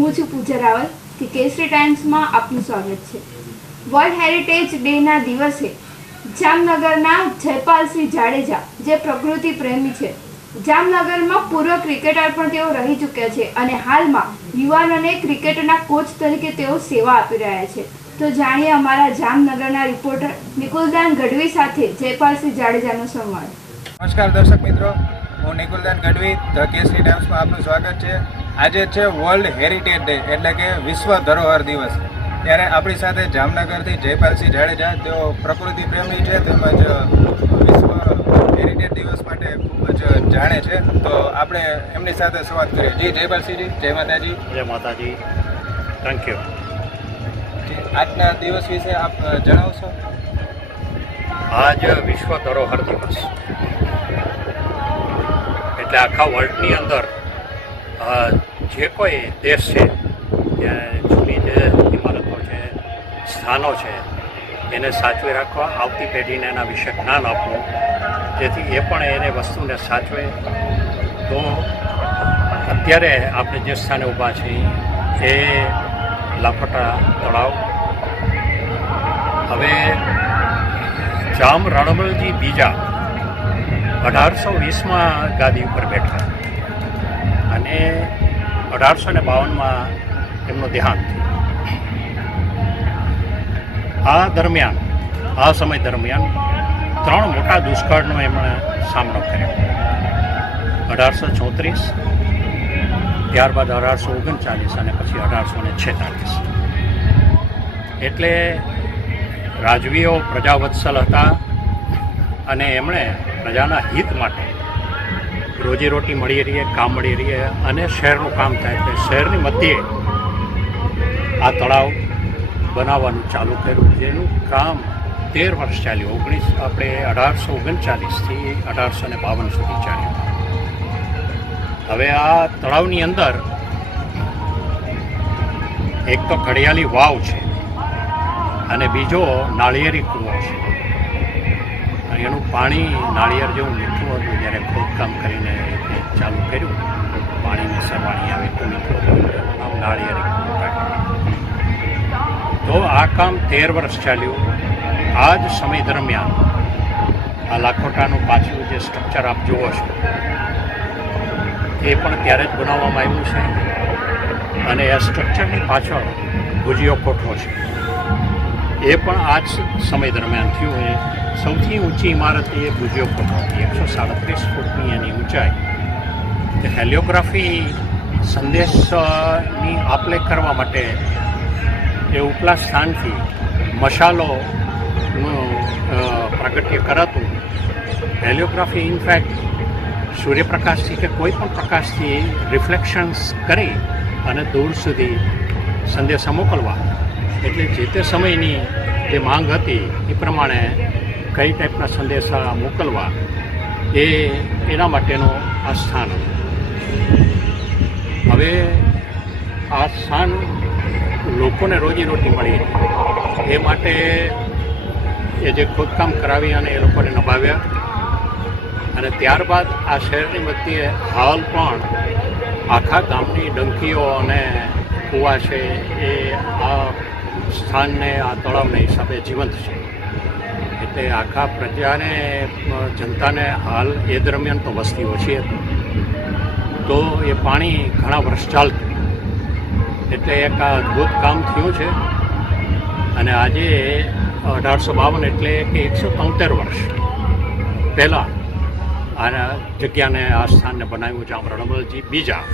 હું છું પૂજા રાવલ કે કેસરી ટાઈમ્સમાં આપનું સ્વાગત છે। વર્લ્ડ હેરિટેજ ડેના દિવસે જામનગરના જયપાલસિંહ જાડેજા જે પ્રકૃતિ પ્રેમી છે, જામનગરમાં પૂર્વ ક્રિકેટર પણ તેઓ રહી ચૂક્યા છે અને હાલમાં યુવાનોને ક્રિકેટના કોચ તરીકે તેઓ સેવા આપી રહ્યા છે। તો જાણીએ અમારા જામનગરના રિપોર્ટર નિકુલદાન ગઢવી સાથે જયપાલસિંહ જાડેજાનો સંવાદ। નમસ્કાર દર્શક મિત્રો, હું નિકુલદાન ગઢવી ધ કેસરી ટાઈમ્સમાં આપનું સ્વાગત છે। આજે છે વર્લ્ડ હેરિટેજ ડે એટલે કે વિશ્વ ધરોહર દિવસ। ત્યારે આપણી સાથે જામનગરથી જયપાલસિંહ જાડેજા, તેઓ પ્રકૃતિ પ્રેમી છે તેમજ વિશ્વ હેરિટેજ દિવસ માટે ખૂબ જ જાણે છે, તો આપણે એમની સાથે સંવાદ કરીએ। જી જયપાલસિંહજી, જય માતાજી। જય માતાજી, થેન્ક યુ। આજના દિવસ વિશે આપ જણાવશો? આજ વિશ્વ ધરોહર દિવસ એટલે આખા વર્લ્ડની અંદર જે કોઈ દેશ છે ત્યાં જૂની જે ઇમારતો છે, સ્થાનો છે, એને સાચવી રાખવા, આવતી પેઢીને એના વિશે જ્ઞાન આપવું, જેથી એ પણ એને વસ્તુને સાચવે। તો અત્યારે આપણે જે સ્થાને ઊભા છીએ એ લાખોટા તળાવ, હવે જામ રણમલજી બીજા 1820માં ગાદી ઉપર બેઠા અને 1852માં એમનું દેહાંત થયું। આ સમય દરમિયાન 3 મોટા દુષ્કાળનો એમણે સામનો કર્યો। 1834, ત્યારબાદ 1839 અને પછી 1846। એટલે રાજવીઓ પ્રજાવત્સલ હતા અને એમણે પ્રજાના હિત માટે રોજીરોટી મળી રહે, કામ મળી રહે અને શહેરનું કામ થાય એટલે શહેરની મધ્યે આ તળાવ બનાવવાનું ચાલુ કર્યું, જેનું કામ 13 વર્ષ ચાલ્યું। 1839થી 1852 સુધી ચાલ્યું। હવે આ તળાવની અંદર એક તો ઘડિયાળી વાવ છે અને બીજો નાળિયેરી કૂવો છે અને એનું પાણી નાળિયેર જેવું મીઠું હતું। જ્યારે ખોદકામ કરીને ચાલુ કર્યું, પાણીની સરવાણી આવે તો મીઠું આમ નાળિયેરી કૂવો કાઢ્યું। તો આ કામ 13 વર્ષ ચાલ્યું। આ જ સમય દરમિયાન આ લાખોટાનું પાછલું જે સ્ટ્રક્ચર આપ જુઓ છો એ પણ ત્યારે જ બનાવવામાં આવ્યું છે અને આ સ્ટ્રક્ચરની પાછળ ભુજીયો કોઠો છે, એ પણ આ જ સમય દરમિયાન થયું। એ સૌથી ઊંચી ઇમારત એ ભુજીયો કોઠો હતી, 137 ફૂટની એની ઊંચાઈ। કે હેલિયોગ્રાફી સંદેશની આપલે કરવા માટે એ ઉપલા સ્થાનથી મશાલોનું પ્રાગટ્ય કરાતું। હેલિયોગ્રાફી ઇનફેક્ટ સૂર્યપ્રકાશથી કે કોઈ પણ પ્રકાશથી રિફ્લેક્શન્સ કરી અને દૂર સુધી સંદેશા મોકલવા, એટલે જે તે સમયની જે માંગ હતી એ પ્રમાણે કઈ ટાઈપના સંદેશા મોકલવા એના માટેનું આ સ્થાન હતું। હવે આ સ્થાન લોકોને રોજીરોટી મળી એ માટે એ જે ખોદકામ કરાવી અને એ લોકોને નભાવ્યા અને ત્યારબાદ આ શહેરની મધ્યે હાલ પણ આખા ગામની ડંકીઓ અને કૂવા છે એ આ સ્થાનને, આ તળાવને હિસાબે જીવંત છે। એટલે આખા પ્રજાને, જનતાને હાલ એ દરમિયાન તો વસ્તી ઓછી હતી તો એ પાણી ઘણા વર્ષ ચાલતું, એટલે એક આ અદ્ભુત કામ થયું છે। અને આજે 1852 એટલે કે 173 વર્ષ પહેલાં આ જગ્યાને, આ સ્થાનને બનાવ્યું જામ રણમલજી બીજા,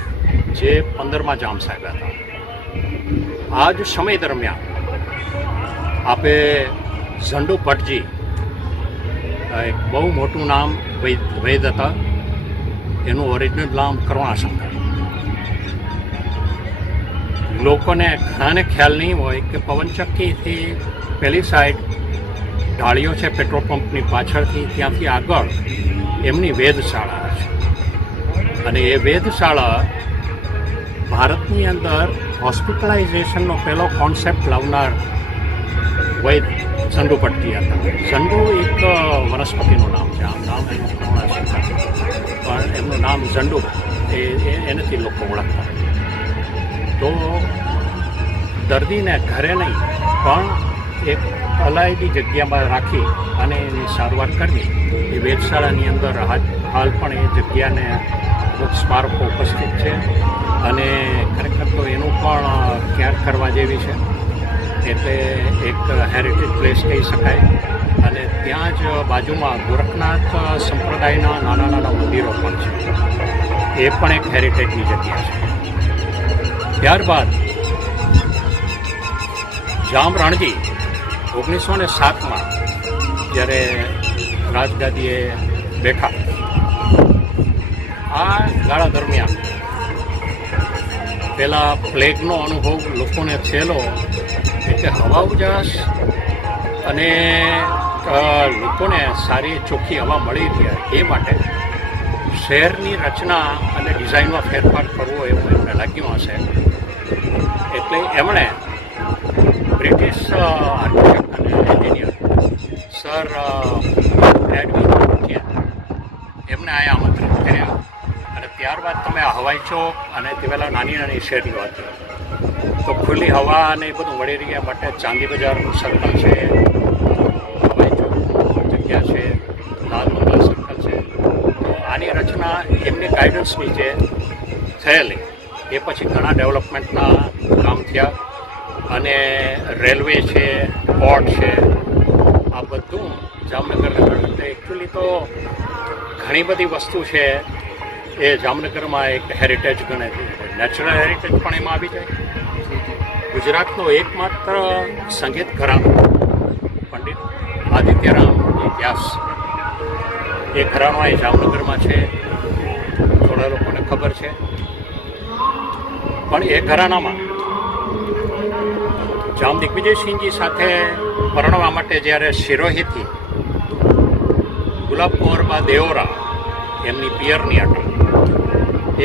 જે 15મા જામ સાહેબ હતા। આ જ સમય દરમિયાન આપે ઝંડુ ભટ્ટજી, એક બહુ મોટું નામ વૈદ હતા, એનું ઓરિજિનલ નામ કરુણાશંકર। લોકોને ઘણાને ખ્યાલ નહીં હોય કે પવનચક્કીથી પેલી સાઈડ ઢાળીઓ છે પેટ્રોલ પંપની પાછળથી, ત્યાંથી આગળ એમની વેધશાળા છે અને એ વેધશાળા ભારતની અંદર હોસ્પિટલાઇઝેશનનો પહેલો કોન્સેપ્ટ લાવનાર વૈદ ઝંડુ ભટ્ટી હતા। ઝંડુ એક વનસ્પતિનું નામ છે, આમ નામ એનું કરુણાશંકર, પણ એમનું નામ ઝંડુ એનાથી લોકો ઓળખતા। તો દર્દીને ઘરે નહીં પણ એક અલાયદી જગ્યામાં રાખી અને એની સારવાર કરવી એ વેધશાળાની અંદર હાલ પણ એ જગ્યાને અમુક સ્મારકો ઉપસ્થિત છે અને ખરેખર તો એનું પણ કેર કરવા જેવી છે. એટલે એક હેરિટેજ પ્લેસ કહી શકાય. અને ત્યાં જ બાજુમાં ગોરખનાથ સંપ્રદાયના નાના નાના મંદિરો પણ છે, એ પણ એક હેરિટેજની જગ્યા છે. ત્યારબાદ જામ રણજી 1907માં જ્યારે રાજગાદીએ બેઠા, આ ગાળા દરમિયાન પહેલાં પ્લેગનો અનુભવ લોકોને થયેલો, એટલે હવા ઉજાસ અને લોકોને સારી ચોખ્ખી હવા મળી રહે એ માટે શહેરની રચના અને ડિઝાઇનમાં ફેરફાર કરવો એવું એમને લાગ્યું હશે. એટલે એમણે બ્રિટિશ આર્કિટેક્ટ અને એન્જિનિયર સર એડવિન એમને અહીંયા આમંત્રિત કર્યા. અને ત્યારબાદ તમે હવાઈ ચોક અને તે પહેલાં નાની નાની શહેરની વાત કરો તો ખુલ્લી હવા અને એ બધું મળી રહ્યા માટે ચાંદી બજારનું સર્કલ છે, હવાઈ ચોક જગ્યા છે, લાલ બંગલા સર્કલ છે. તો આની રચના એમની ગાઈડન્સ નીચે થયેલી. એ પછી ઘણા ડેવલપમેન્ટના કામ થયા અને રેલવે છે, પોર્ટ છે, આ બધું જામનગરને એકચ્યુઅલી તો ઘણી બધી વસ્તુ છે એ જામનગરમાં એક હેરિટેજ ગણે છે. નેચરલ હેરિટેજ પણ એમાં આવી જાય. ગુજરાતનો એકમાત્ર સંગીત ઘરાણો પંડિત આદિત્યરામ ઇતિહાસ, એ ઘરાણો એ જામનગરમાં છે. થોડા લોકોને ખબર છે, પણ એ ઘરાનામાં જામ દિગ્વિજયસિંહજી સાથે પરણવા માટે જ્યારે સિરોહીથી ગુલાબકુંવરબા દેવરા એમની પિયરની હતી,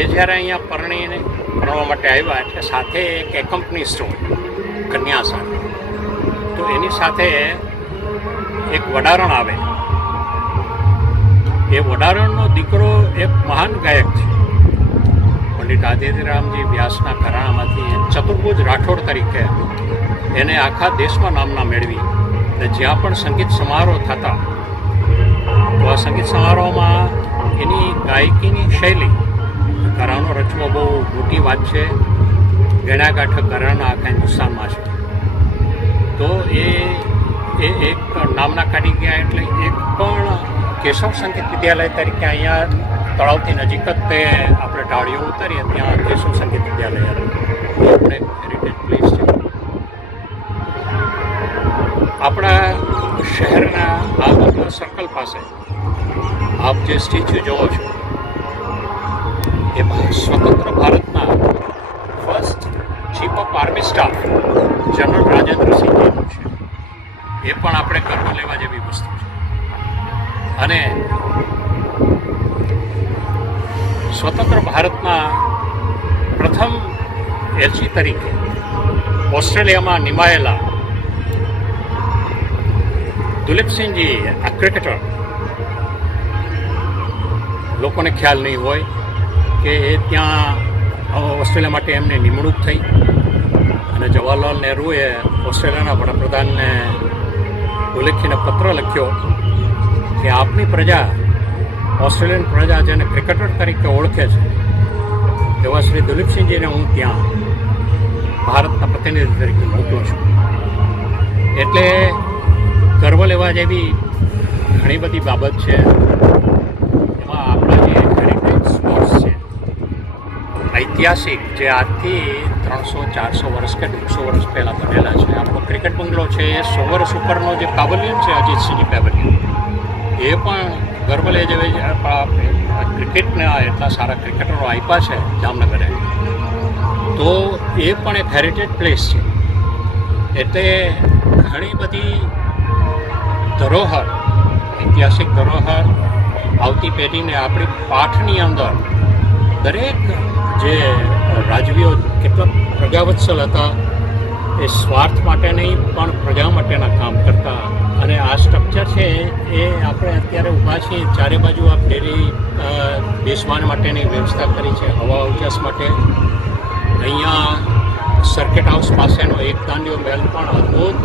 એ જ્યારે અહીંયા પરણવા માટે આવ્યા એટલે સાથે એક એકોમ્પનિસ્ટ હોય કન્યા સાથે. તો એની સાથે એક વડારણ આવે. એ વડારણનો દીકરો એક મહાન ગાયક છે. પંડિત આદિત્યરામજી વ્યાસના ઘરાણામાંથી ચતુર્ભુજ રાઠોડ તરીકે એને આખા દેશમાં નામના મેળવી. અને જ્યાં પણ સંગીત સમારોહ થતા તો આ સંગીત સમારોહમાં એની ગાયકીની શૈલી ઘરાણો રચવો બહુ મોટી વાત છે. ગણાગાંઠક ઘરાણા આખા હિન્દુસ્તાનમાં છે. તો એ એક નામના કાઢી ગયા. એટલે એક પણ કેશવ સંગીત વિદ્યાલય તરીકે અહીંયા તળાવથી નજીક જ તે આપણે ઢાળીઓ ઉતરીએ ત્યાં કેશવ સંગીત વિદ્યાલય આપણે હેરિટેજ પ્લેસ છે. આપણા શહેરના આ બધા સર્કલ પાસે આપ જે સ્ટેચ્યુ જોવો છો એમાં સ્વતંત્ર ભારતના first chief of army staff general રાજેન્દ્રસિંહજીનું છે. એ પણ આપણે ગર્વ લેવા જેવી વસ્તુ છે. અને સ્વતંત્ર ભારતના પ્રથમ એલચી તરીકે ઓસ્ટ્રેલિયામાં નિમાયેલા દુલીપસિંહજી, આ ક્રિકેટર, લોકોને ખ્યાલ નહીં હોય કે એ ત્યાં ઓસ્ટ્રેલિયા માટે એમને નિમણૂક થઈ અને જવાહરલાલ નહેરુએ ઓસ્ટ્રેલિયાના વડાપ્રધાનને ઉલ્લેખીને પત્ર લખ્યો કે આપની પ્રજા, ઓસ્ટ્રેલિયન પ્રજા જેને ક્રિકેટર તરીકે ઓળખે છે એવા શ્રી દુલીપસિંહજીને હું ત્યાં ભારતના પ્રતિનિધિ તરીકે મોકલું છું. એટલે ગર્વ લેવા જેવી ઘણી બધી બાબત છે. એમાં આપણા જે હેરિટેજ સ્પોટ્સ છે ઐતિહાસિક, જે આજથી 300-400 વર્ષ કે 150 વર્ષ પહેલાં બનેલા છે. આપણો ક્રિકેટ બંગલો છે એ 100 વર્ષ ઉપરનો જે પેવેલિયન છે અજીતસિંહજી પેવેલિયન, એ પણ ગર્વ લે જેવી ક્રિકેટને એટલા સારા ક્રિકેટરો આપ્યા છે જામનગરે, તો એ પણ એક હેરિટેજ પ્લેસ છે. એટલે ઘણી બધી ધરોહર, ઐતિહાસિક ધરોહર આવતી પેઢીને આપણી પાઠની અંદર દરેક જે રાજવીઓ કેટલા પ્રજાવત્સલ હતા, એ સ્વાર્થ માટે નહીં પણ પ્રજા માટેના કામ કરતા. અને આ સ્ટ્રક્ચર છે એ આપણે અત્યારે ઊભા છીએ ચારે બાજુ આ ડેરી બેસવા માટેની વ્યવસ્થા કરી છે, હવા ઉજાસ માટે. અહીંયા સર્કિટ હાઉસ પાસેનો એકતાંડિયો મહેલ પણ અદ્ભુત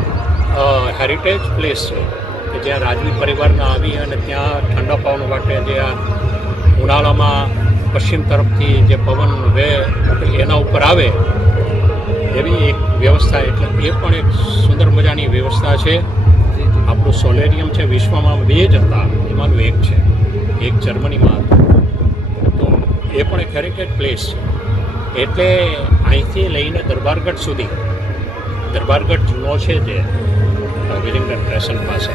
હેરિટેજ પ્લેસ છે કે જ્યાં રાજવી પરિવારના આવી અને ત્યાં ઠંડા પવન માટે જે આ ઉનાળામાં પશ્ચિમ તરફથી જે પવન એના ઉપર આવે એવી એક વ્યવસ્થા, એટલે એ પણ એક સુંદર મજાની વ્યવસ્થા છે. આપણું સોલેરિયમ છે, વિશ્વમાં 2 જ હતા, એમાંનું એક છે, એક જર્મનીમાં હતું, તો એ પણ એક હેરિટેજ પ્લેસ છે. એટલે અહીંથી લઈને દરબારગઢ સુધી, દરબારગઢ જૂનો છે જે વિલિંગડન સ્ટેશન પાસે,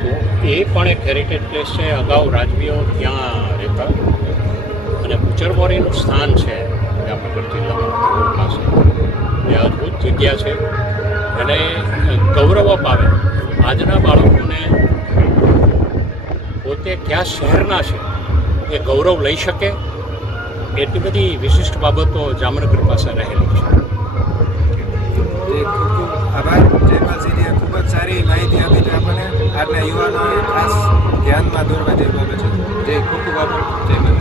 તો એ પણ એક હેરિટેજ પ્લેસ છે. અગાઉ રાજવીઓ ત્યાં રહેતા અને બુચરમોરીનું સ્થાન છે જામનગર જિલ્લામાં પાસે. એ અદ્ભુત જગ્યા છે અને ગૌરવ અપાવે આજના બાળકોને પોતે કયા શહેરના છે એ ગૌરવ લઈ શકે એટલી બધી વિશિષ્ટ બાબતો જામનગર પાસે રહેલી છે. ખૂબ ખૂબ આભાર જયપાલસિંહજીએ, ખૂબ જ સારી માહિતી આપી છે આપણને. આજના યુવાનોએ ખાસ ધ્યાનમાં દોરવા જેવી બાબત છે. જય ખૂબ ખૂબ આભાર. જય માતા.